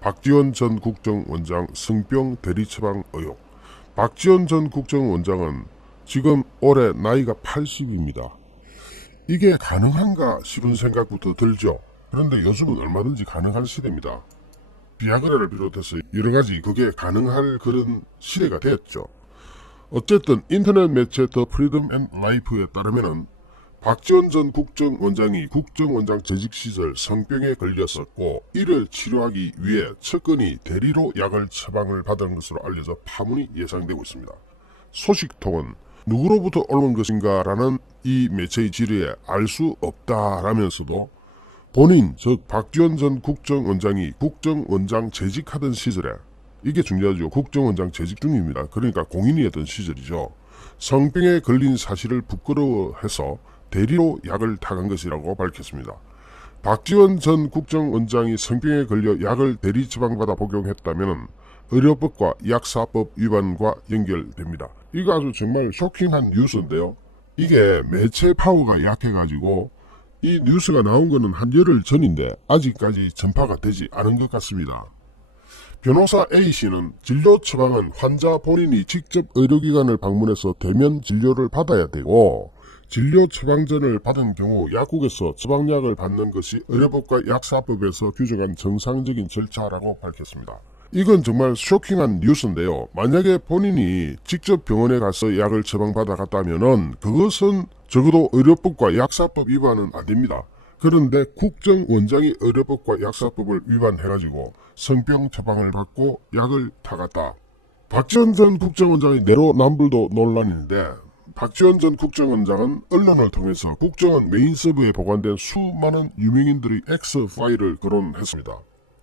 박지원 전 국정원장 성병 대리 처방 의혹. 박지원 전 국정원장은 지금 올해 나이가 80입니다. 이게 가능한가 싶은 생각부터 들죠. 그런데 요즘은 얼마든지 가능한 시대입니다. 비아그라를 비롯해서 여러가지 그게 가능할 그런 시대가 됐죠. 어쨌든 인터넷 매체 더 프리덤 앤 라이프에 따르면은 박지원 전 국정원장이 국정원장 재직 시절 성병에 걸렸었고 이를 치료하기 위해 측근이 대리로 약을 처방을 받은 것으로 알려져 파문이 예상되고 있습니다. 소식통은 누구로부터 옮은 것인가 라는 이 매체의 질의에 알 수 없다라면서도 본인 즉 박지원 전 국정원장이 국정원장 재직하던 시절에, 이게 중요하죠. 국정원장 재직 중입니다. 그러니까 공인이었던 시절이죠. 성병에 걸린 사실을 부끄러워해서 대리로 약을 타간 것이라고 밝혔습니다. 박지원 전 국정원장이 성병에 걸려 약을 대리 처방받아 복용했다면 의료법과 약사법 위반과 연결됩니다. 이거 아주 정말 쇼킹한 뉴스인데요. 이게 매체 파워가 약해가지고 이 뉴스가 나온 거는 한 열흘 전인데 아직까지 전파가 되지 않은 것 같습니다. 변호사 A씨는 진료 처방은 환자 본인이 직접 의료기관을 방문해서 대면 진료를 받아야 되고, 진료 처방전을 받은 경우 약국에서 처방약을 받는 것이 의료법과 약사법에서 규정한 정상적인 절차라고 밝혔습니다. 이건 정말 쇼킹한 뉴스인데요. 만약에 본인이 직접 병원에 가서 약을 처방받아 갔다면은 그것은 적어도 의료법과 약사법 위반은 안 됩니다. 그런데 국정원장이 의료법과 약사법을 위반해가지고 성병 처방을 받고 약을 타갔다. 박지원 전 국정원장의 내로남불도 논란인데, 박지원 전 국정원장은 언론을 통해서 국정원 메인 서버에 보관된 수많은 유명인들의 X파일을 거론했습니다.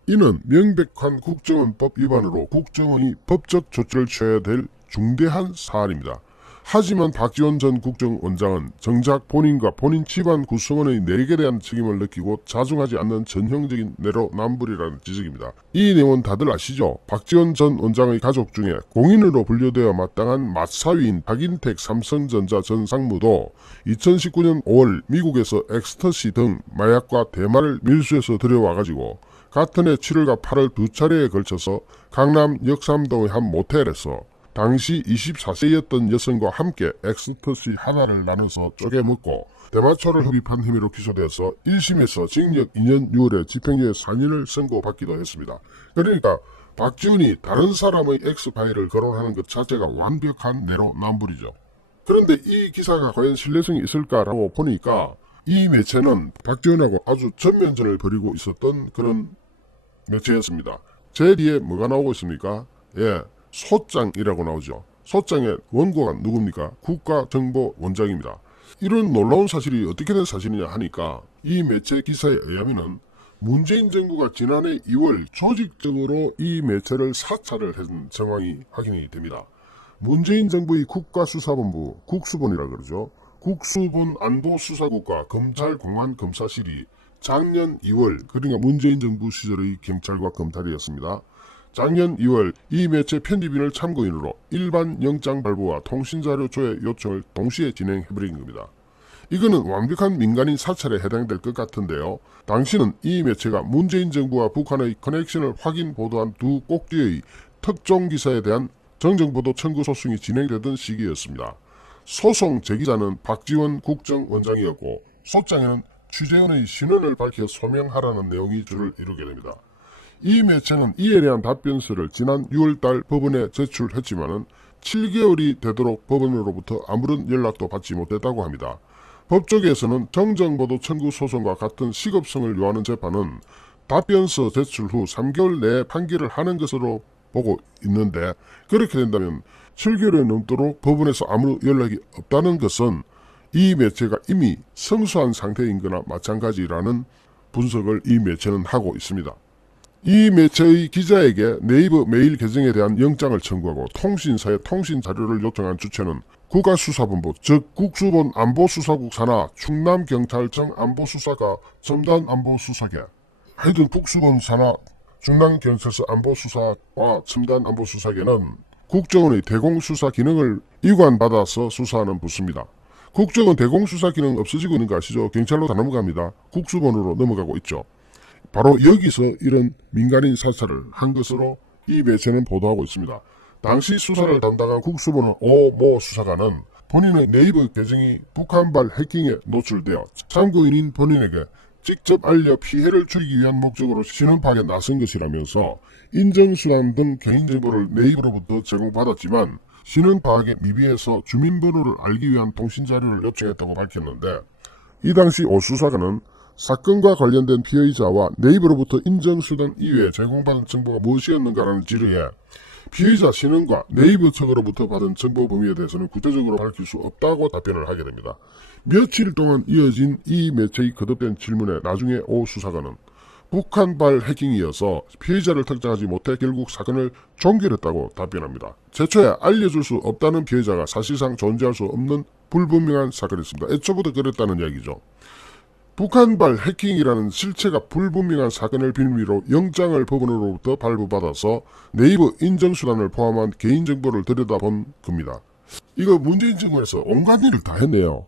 이는 명백한 국정원법 위반으로 국정원이 법적 조치를 취해야 될 중대한 사안입니다. 하지만 박지원 전 국정원장은 정작 본인과 본인 집안 구성원의 내력에 대한 책임을 느끼고 자중하지 않는 전형적인 내로남불이라는 지적입니다. 이 내용은 다들 아시죠? 박지원 전 원장의 가족 중에 공인으로 분류되어 마땅한 맏사위인 박인택 삼성전자 전 상무도 2019년 5월 미국에서 엑스터시 등 마약과 대마를 밀수해서 들여와가지고 같은 해 7월과 8월 두 차례에 걸쳐서 강남 역삼동의 한 모텔에서 당시 24세였던 여성과 함께 엑스터시 하나를 나눠서 쪼개먹고 대마초를 흡입한 혐의로 기소돼서 1심에서 징역 2년 6월에 집행유예 4년을 선고받기도 했습니다. 그러니까 박지원이 다른 사람의 X파일을 거론하는 것 자체가 완벽한 내로남불이죠. 그런데 이 기사가 과연 신뢰성이 있을까라고 보니까 이 매체는 박지원하고 아주 전면전을 벌이고 있었던 그런 매체였습니다. 제 뒤에 뭐가 나오고 있습니까? 소장이라고 나오죠. 소장의 원고가 누굽니까? 국가정보원장입니다. 이런 놀라운 사실이 어떻게 된 사실이냐 하니까 이 매체 기사에 의하면 문재인 정부가 지난해 2월 조직적으로 이 매체를 사찰을 한 정황이 확인이 됩니다. 문재인 정부의 국가수사본부, 국수본이라 그러죠. 국수본 안보수사국과 검찰공안검사실이 작년 2월, 그러니까 문재인 정부 시절의 경찰과 검찰이었습니다. 작년 2월 이 매체 편집인을 참고인으로 일반 영장 발부와 통신자료 조회 요청을 동시에 진행해버린 겁니다. 이거는 완벽한 민간인 사찰에 해당될 것 같은데요. 당시는 이 매체가 문재인 정부와 북한의 커넥션을 확인 보도한 두 꼭지의 특종 기사에 대한 정정보도 청구 소송이 진행되던 시기였습니다. 소송 제기자는 박지원 국정원장이었고 소장에는 취재원의 신원을 밝혀 소명하라는 내용이 줄을 이루게 됩니다. 이 매체는 이에 대한 답변서를 지난 6월달 법원에 제출했지만 7개월이 되도록 법원으로부터 아무런 연락도 받지 못했다고 합니다. 법조계에서는 정정보도 청구 소송과 같은 시급성을 요하는 재판은 답변서 제출 후 3개월 내에 판결을 하는 것으로 보고 있는데, 그렇게 된다면 7개월이 넘도록 법원에서 아무 연락이 없다는 것은 이 매체가 이미 성수한 상태인 거나 마찬가지라는 분석을 이 매체는 하고 있습니다. 이 매체의 기자에게 네이버 메일 계정에 대한 영장을 청구하고 통신사에 통신 자료를 요청한 주체는 국가수사본부, 즉 국수본 안보수사국 산하 충남경찰청 안보수사가 첨단안보수사계, 하여튼 국수본 산하 충남경찰서 안보수사과 첨단안보수사계는 국정원의 대공수사 기능을 이관받아서 수사하는 부서입니다. 국정원 대공수사 기능 없어지고 있는 거 아시죠? 경찰로 다 넘어갑니다. 국수본으로 넘어가고 있죠. 바로 여기서 이런 민간인 사찰을 한 것으로 이 매체는 보도하고 있습니다. 당시 수사를 담당한 국수본의 오모 수사관은 본인의 네이버 계정이 북한발 해킹에 노출되어 참고인인 본인에게 직접 알려 피해를 주기 위한 목적으로 신원 파악에 나선 것이라면서 인증수단 등 개인정보를 네이버로부터 제공받았지만 신원 파악에 미비해서 주민번호를 알기 위한 통신자료를 요청했다고 밝혔는데, 이 당시 오 수사관은 사건과 관련된 피해자와 네이버로부터 인증수단 이외에 제공받은 정보가 무엇이었는가라는 질의에 피해자 신원과 네이버 측으로부터 받은 정보 범위에 대해서는 구체적으로 밝힐 수 없다고 답변을 하게 됩니다. 며칠 동안 이어진 이 매체의 거듭된 질문에 나중에 오 수사관은 북한발 해킹이어서 피해자를 특정하지 못해 결국 사건을 종결했다고 답변합니다. 최초에 알려줄 수 없다는 피해자가 사실상 존재할 수 없는 불분명한 사건이었습니다. 애초부터 그랬다는 이야기죠. 북한발 해킹이라는 실체가 불분명한 사건을 빌미로 영장을 법원으로부터 발부받아서 네이버 인증수단을 포함한 개인정보를 들여다본 겁니다. 이거 문재인 정부에서 온갖 일을 다 했네요.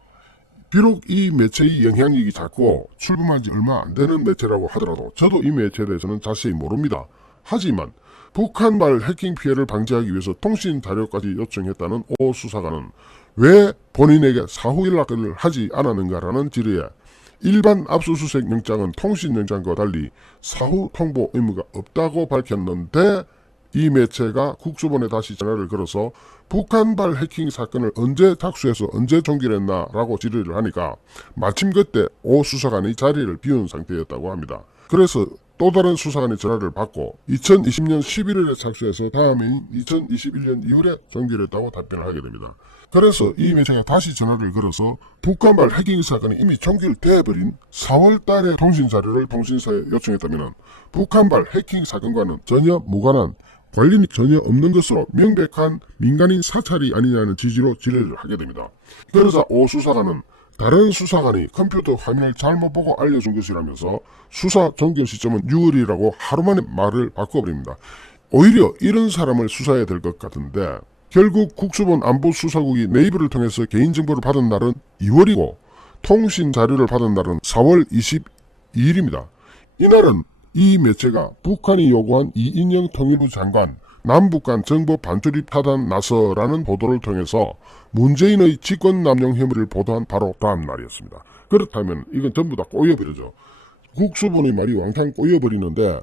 비록 이 매체의 영향력이 작고 출범한 지 얼마 안 되는 매체라고 하더라도 저도 이 매체에 대해서는 자세히 모릅니다. 하지만 북한발 해킹 피해를 방지하기 위해서 통신 자료까지 요청했다는 오 수사관은 왜 본인에게 사후 연락을 하지 않았는가라는 질의에 일반 압수수색 영장은 통신 영장과 달리 사후 통보 의무가 없다고 밝혔는데, 이 매체가 국수본에 다시 전화를 걸어서 북한발 해킹 사건을 언제 착수해서 언제 종결했나라고 질의를 하니까 마침 그때 오 수사관이 자리를 비운 상태였다고 합니다. 그래서 또 다른 수사관이 전화를 받고 2020년 11월에 착수해서 다음인 2021년 2월에 종결했다고 답변을 하게 됩니다. 그래서 이 매체가 다시 전화를 걸어서 북한발 해킹 사건이 이미 종결되어버린 4월 달에 통신자료를 통신사에 요청했다면 북한발 해킹 사건과는 전혀 무관한, 관련이 전혀 없는 것으로 명백한 민간인 사찰이 아니냐는 취지로 질의를 하게 됩니다. 그러자 오 수사관은 다른 수사관이 컴퓨터 화면을 잘못 보고 알려준 것이라면서 수사 종결 시점은 6월이라고 하루 만에 말을 바꿔버립니다. 오히려 이런 사람을 수사해야 될 것 같은데, 결국 국수본 안보수사국이 네이버를 통해서 개인정보를 받은 날은 2월이고 통신 자료를 받은 날은 4월 22일입니다. 이날은 이 매체가 북한이 요구한 이인영 통일부 장관 남북 간 정보 반출입 타단 나서라는 보도를 통해서 문재인의 직권남용 혐의를 보도한 바로 다음 날이었습니다. 그렇다면 이건 전부 다 꼬여버리죠. 국수본의 말이 왕창 꼬여버리는데,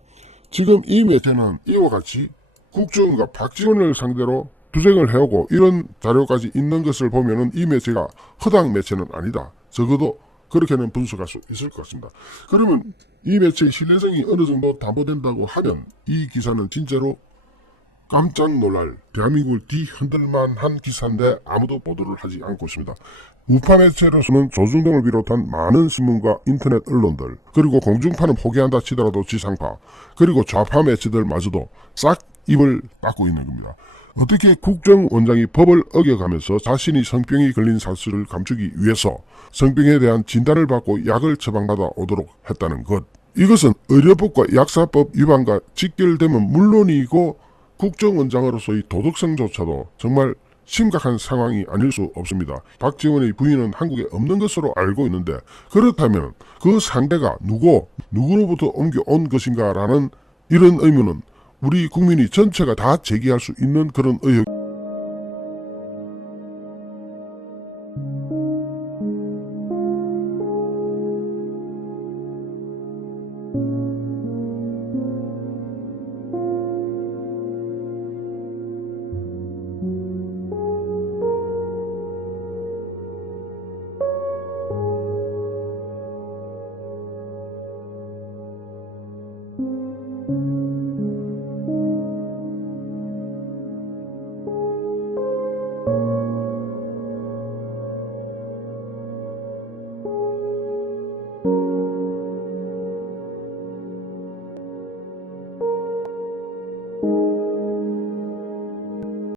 지금 이 매체는 이와 같이 국정원과 박지원을 상대로 투쟁을 해오고 이런 자료까지 있는 것을 보면은 이 매체가 허당 매체는 아니다. 적어도 그렇게는 분석할 수 있을 것 같습니다. 그러면 이 매체의 신뢰성이 어느 정도 담보된다고 하면 이 기사는 진짜로 깜짝 놀랄 대한민국을 뒤흔들만한 기사인데 아무도 보도를 하지 않고 있습니다. 우파 매체로서는 조중동을 비롯한 많은 신문과 인터넷 언론들, 그리고 공중파는 포기한다 치더라도 지상파, 그리고 좌파 매체들마저도 싹 입을 닫고 있는 겁니다. 어떻게 국정원장이 법을 어겨가면서 자신이 성병이 걸린 사실을 감추기 위해서 성병에 대한 진단을 받고 약을 처방받아 오도록 했다는 것. 이것은 의료법과 약사법 위반과 직결되면 물론이고 국정원장으로서의 도덕성조차도 정말 심각한 상황이 아닐 수 없습니다. 박지원의 부인은 한국에 없는 것으로 알고 있는데, 그렇다면 그 상대가 누구로부터 옮겨온 것인가라는 이런 의문은 우리 국민이 전체가 다 제기할 수 있는 그런 의혹.